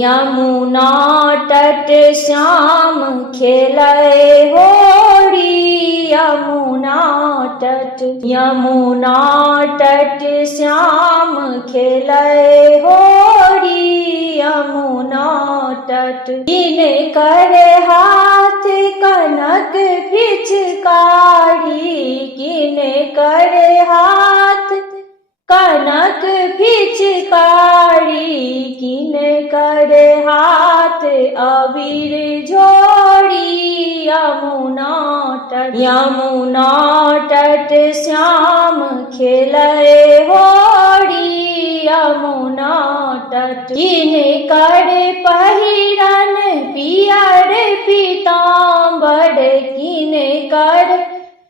यमुना तट श्याम खेलय होरी। यमुना तट श्याम खेलय होरी। यमुना तट किनकर हाथ कनक पिचकारी। किनकर हाथ कनक पिचकारी। किनकर हाथ अबीर झोरी। यमुना तट श्याम खेलय होरी। यमुना तट किनकर पहिरन पियर पीताम्बर। किनकर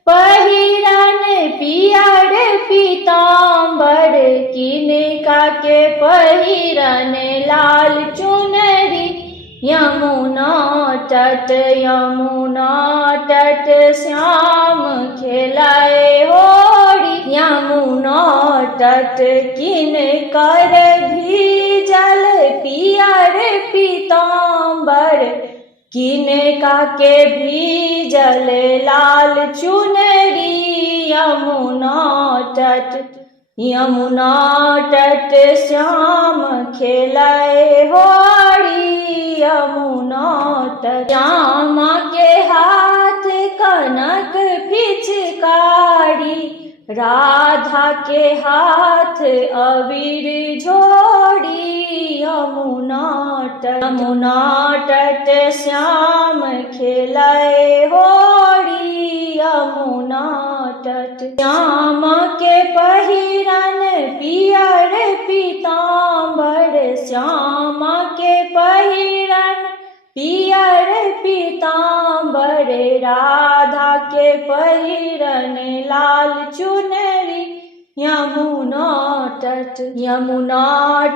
पहिरन पियर पीताम्बर। किनका के पहिरन लाल चुनरी। यमुना तट श्याम खेलय होरी। यमुना तट किनकर भीजल पियर पीताम्बर। किनका के भीजल लाल चुनरी। यमुना तट श्याम खेलय होरी। यमुना तट श्यामा के हाथ कनक पिचकारी। राधा के हाथ अबीर झोरी। यमुना तट श्याम खेलय होरी। यमुना तट श्यामा के पहिरन पियर पीताम्बर। श्यामा के पहिरन पियर पीताम्बर। राधा के पहिरन लाल चुनरी। यमुना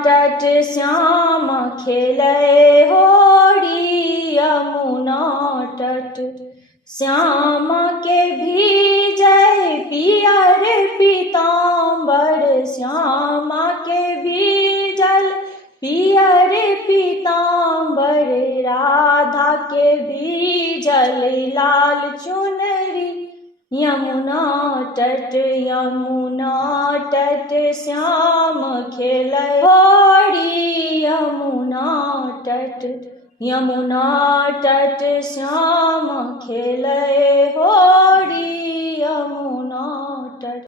तट श्याम खेलय होरी। यमुना तट श्यामा के भीजय पियर पीताम्बर। श्यामा के भीजल पियर पीताम्बर। राधा के भीजल लाल चुनरी। यमुना तट श्याम खेलय होरी। यमुना तट श्याम खेलय होरी।